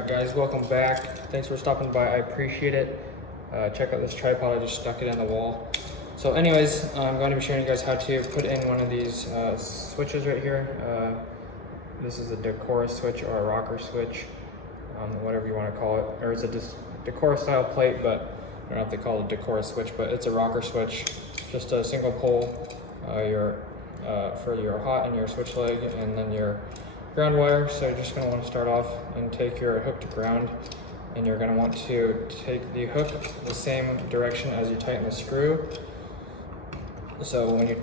Alright guys, welcome back. Thanks for stopping by, I appreciate it. Check out this tripod, I just stuck it in the wall. So anyways, I'm going to be showing you guys how to put in one of these switches right here. This is a Decora switch or a rocker switch, whatever you want to call it. Or it's a Decora style plate, but I don't know if they call it a Decora switch, but it's a rocker switch. Just a single pole for your hot and your switch leg, and then your ground wire. So you're just going to want to start off and take your hook to ground, and you're going to want to take the hook the same direction as you tighten the screw. So when you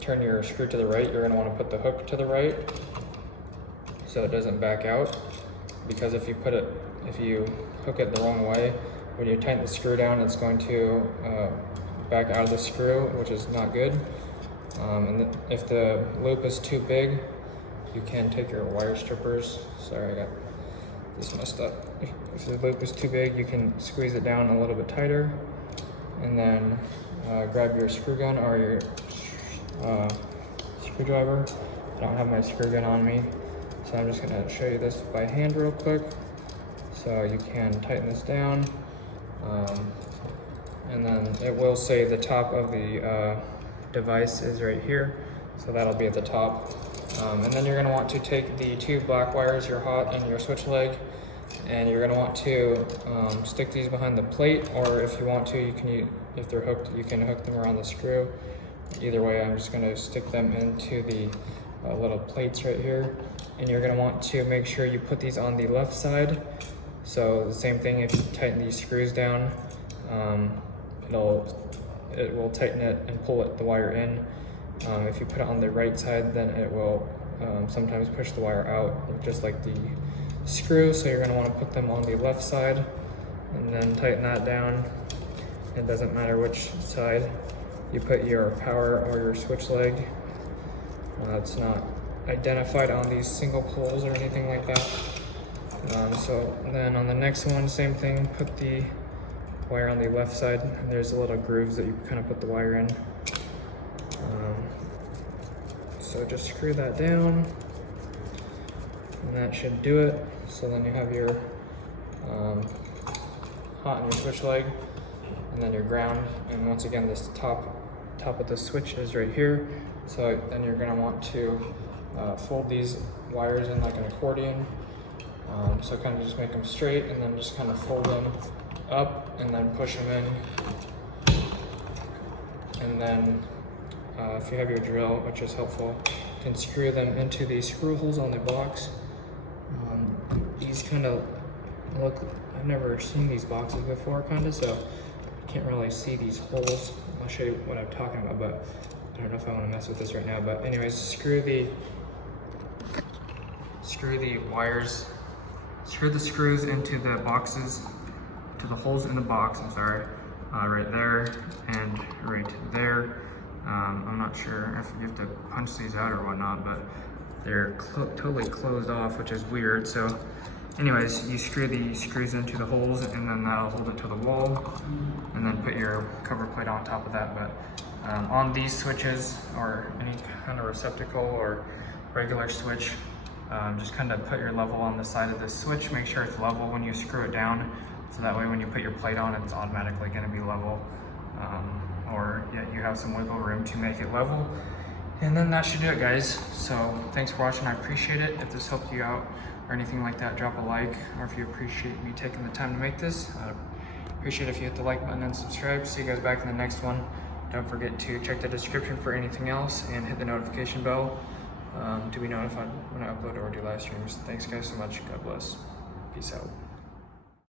turn your screw to the right, you're going to want to put the hook to the right so it doesn't back out, because if you hook it the wrong way, when you tighten the screw down, it's going to back out of the screw, which is not good. And if the loop is too big, you can take your wire strippers. Sorry, I got this messed up. If the loop is too big, you can squeeze it down a little bit tighter, and then grab your screw gun or your screwdriver. I don't have my screw gun on me, so I'm just gonna show you this by hand real quick. So you can tighten this down, and then it will say the top of the device is right here, so that'll be at the top. And then you're going to want to take the two black wires, your hot and your switch leg, and you're going to want to stick these behind the plate, or if you want to, if they're hooked, you can hook them around the screw. Either way, I'm just going to stick them into the little plates right here, and you're going to want to make sure you put these on the left side. So the same thing, if you tighten these screws down, it will tighten it and pull the wire in. If you put it on the right side, then it will sometimes push the wire out, just like the screw. So you're going to want to put them on the left side and then tighten that down. It doesn't matter which side you put your power or your switch leg. It's not identified on these single poles or anything like that. So then on the next one, same thing, put the wire on the left side, and there's little grooves that you kind of put the wire in. So just screw that down, and that should do it. So then you have your hot and your switch leg, and then your ground. And once again, this top of the switch is right here. So then you're going to want to fold these wires in like an accordion. So kind of just make them straight, and then just kind of fold them up, and then push them in. And then if you have your drill, which is helpful, you can screw them into these screw holes on the box. These kind of look, I've never seen these boxes before, kind of, so I can't really see these holes. I'll show you what I'm talking about, but I don't know if I want to mess with this right now. But anyways, screw the screws into the boxes, to the holes in the box, I'm sorry, right there and right there. I'm not sure if you have to punch these out or whatnot, but they're totally closed off, which is weird. So anyways, you screw the screws into the holes, and then that'll hold it to the wall, and then put your cover plate on top of that. But on these switches, or any kind of receptacle or regular switch, just kind of put your level on the side of the switch. Make sure it's level when you screw it down, so that way when you put your plate on, it's automatically going to be level. Or yet you have some wiggle room to make it level. And then that should do it, guys. So thanks for watching, I appreciate it. If this helped you out or anything like that, drop a like, or if you appreciate me taking the time to make this, I'd appreciate it if you hit the like button and subscribe. See you guys back in the next one. Don't forget to check the description for anything else, and hit the notification bell to be notified when I upload or do live streams. Thanks guys so much, God bless, peace out.